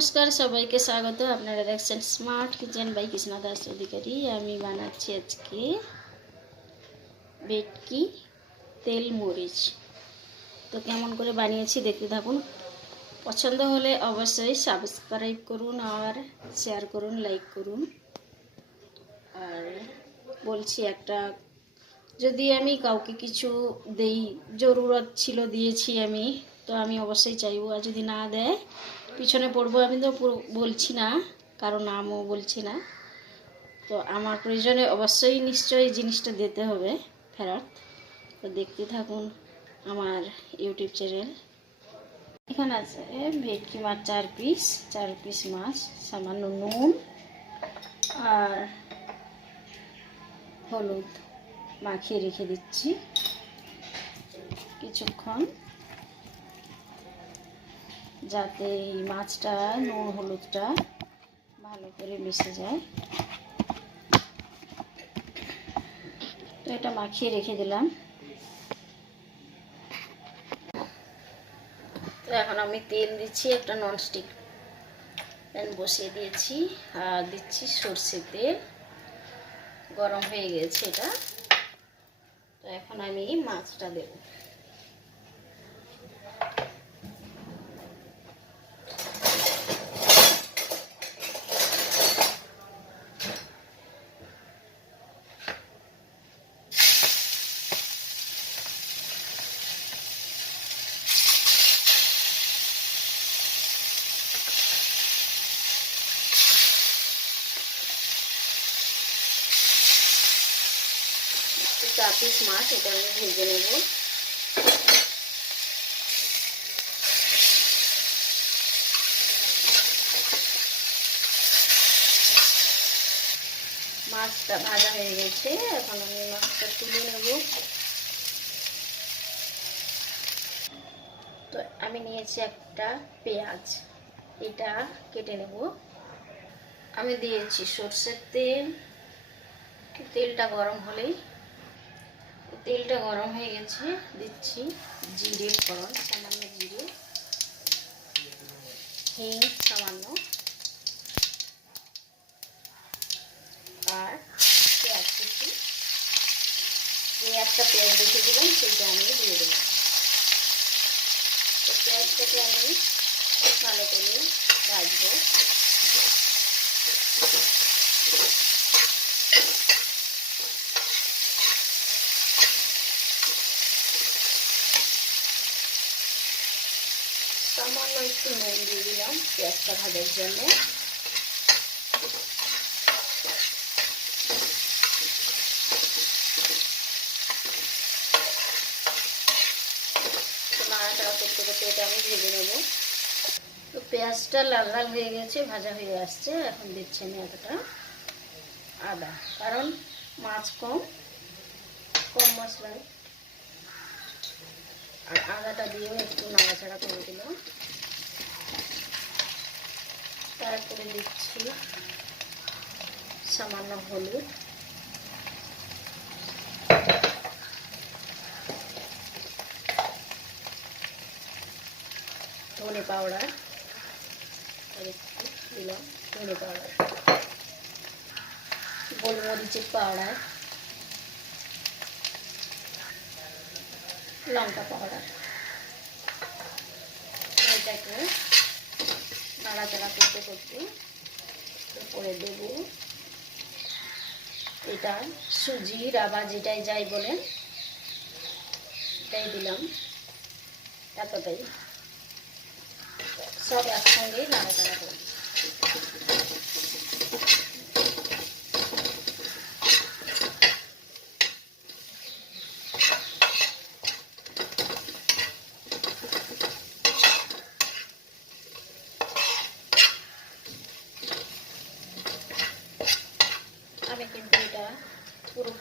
নমস্কার, সবাইকে স্বাগত। আপনারা দেখছেন smart kitchen by Krishna Das Adhikari. আমি বানাচ্ছি আজকে বেটকি তেল মরিচ। তো কেমন করে বানিয়েছি দেখতে থাকুন। পছন্দ হলে অবশ্যই সাবস্ক্রাইব করুন আর শেয়ার করুন লাইক করুন। আর বলছি একটা, যদি আমি কাউকে কিছু দেই, জরুরত ছিল দিয়েছি আমি, তো আমি অবশ্যই চাইব। আর যদি না দেয় পিছনে পড়ব আমি তো বলছি না, কারও নামও বলছি না। তো আমার প্রয়োজনে অবশ্যই নিশ্চয়ই জিনিসটা দিতে হবে ফেরত। তো দেখতে থাকুন আমার ইউটিউব চ্যানেল। এখানে আছে ভেটকি মাছ চার পিস চার পিস মাছ, সামান্য নুন আর হলুদ মাখিয়ে রেখে দিচ্ছি। কিছুক্ষণ যাতে এই মাছটা, নুন হলুদটা ভালো করে মিশে যায়। তো এটা মাখিয়ে রেখে দিলাম। তো এখন আমি তেল দিচ্ছি একটা ননস্টিক প্যান বসিয়ে দিয়েছি। আর দিচ্ছি সর্ষে তেল। গরম হয়ে গেছে এটা। তো এখন আমি মাছটা দেব। চার পিস মাছ, এটা আমি ভেজে নেব। মাছটা ভাজা হয়ে গেছে, এখন আমি মাছটা তুলে নেব। তো আমি নিয়েছি একটা পেঁয়াজ, এটা কেটে নেব। আমি দিয়েছি সর্ষের তেল তেলটা গরম হলেই তেলটা গরম হয়ে গেছে, দিচ্ছি জিরে, ফোড়ন, সামান্য জিরে, হিং সামান্য, আর পেঁয়াজ কুচি। যে একটা পেঁয়াজ রেখে দিলাম সেইটা আমি দিয়ে দিলাম তো পেঁয়াজটাকে আমি ভালো করে ভাজবো। সামান্য একটু নুন দিয়ে দিলাম পেঁয়াজটা ভাজার জন্য। করতে এটা আমি ভেজে নেব। তো পেঁয়াজটা লাল লাল হয়ে গেছে, ভাজা হয়ে আসছে, এখন দিচ্ছি আমি এতটা আদা। কারণ মাছ কম কম মশলায় আর আদাটা দিয়েও একটু নাড়াচাড়া করে দিলাম। তারপরে দিচ্ছি সামান্য হলুদ। ধনে পাউডার দিলাম ধনে পাউডার গোলমরিচের পাউডার লঙ্কা পাউডার এটাকে নাড়াচাড়া করতে করতে করে দেব। এটা সুজি রাবা যেটাই যাই বলে এটাই দিলাম। এতটাই। সব একসঙ্গেই নাড়াচাড়া করব।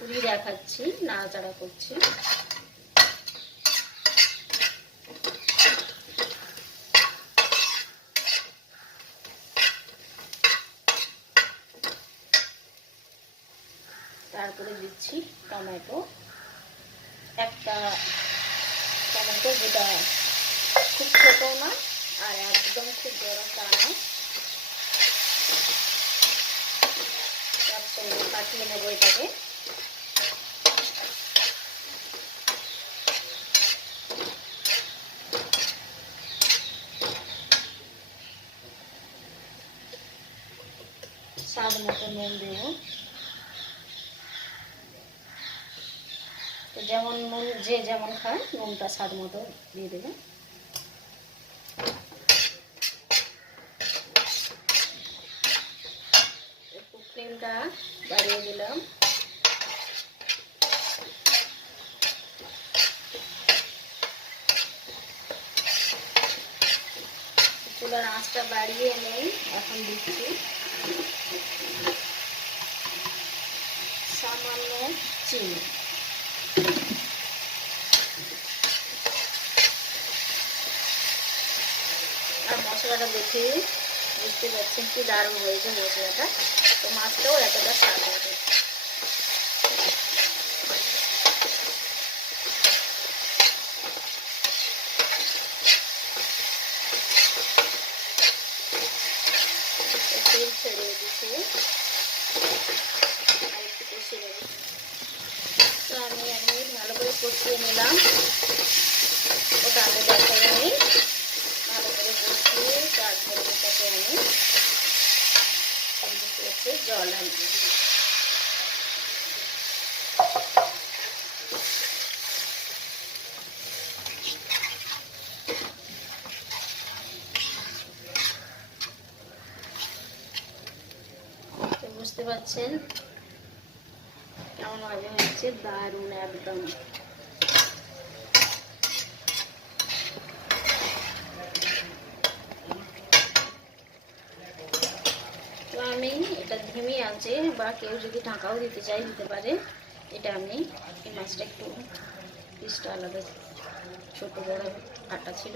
দিয়ে দেখাচ্ছি, নাড়াচাড়া করছি। তারপরে দিচ্ছি টমেটো। একটা টমেটো যেটা খুব ছোটো না, আর একদম খুব বড় তা না। পাঠিয়ে কাটিয়ে নেব এটাকে। স্বাদ মতো নুন দেবো তো যেমন নুন যে যেমন খায় নুনটা স্বাদ মতো দিয়ে দেবে একটু ক্রিমটা বাড়িয়ে দিলাম আঁচটা বাড়িয়ে নেই, এখন দিচ্ছি। সামান্য চিনি। আর মশলাটা দেখে, বুঝতে পারছেন কি দারুণ হয়েছে মশলাটা। তো মাছটাও এতটা স্বাদ হবে তেল ছড়িয়ে দিচ্ছি আর একটু কষিয়ে নেব। তো আমি এক ভালো করে কষিয়ে নিলাম। ওটা আগে দেখাই আমি। ভালো করে কষিয়ে তারপরে ওটাকে আমি জল আনব তো বুঝতে পারছেন কেমন ভাবে হচ্ছে? দারুণ, একদম। তো আমি এটা ধিমি আছে, বা কেউ যদি ঢাকাও দিতে চাই দিতে পারে। এটা আমি এই মাছটা একটু পিসটা আলাদা, ছোট বড় কাটা ছিল।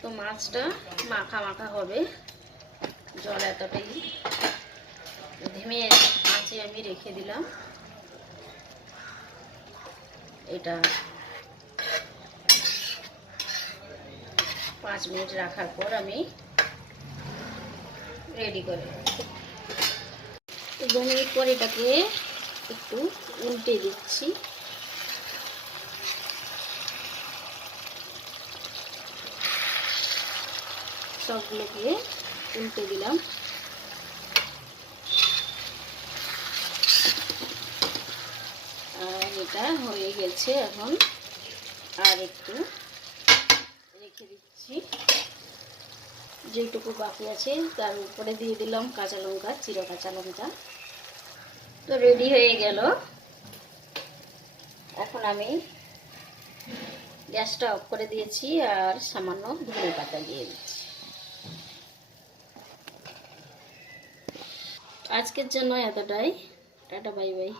তো মাছটা মাখা মাখা হবে। জল এতটাই ধিমে আঁচে আমি রেখে দিলাম। এটা পাঁচ মিনিট রাখার পর আমি রেডি করে দু মিনিট পর এটাকে একটু উল্টে দিচ্ছি। সবগুলোকে উল্টে দিলাম আর এটা হয়ে গেছে এখন। আর একটু রেখে দিচ্ছি। যেটুকু বাকি আছে, তার উপরে দিয়ে দিলাম কাঁচা লঙ্কা, চিরা কাঁচা লঙ্কা। তো রেডি হয়ে গেল। এখন আমি গ্যাসটা অফ করে দিয়েছি আর সামান্য ধনে পাতা দিয়ে দিচ্ছি। আজকের জন্য এতটাই। Tata, bye bye.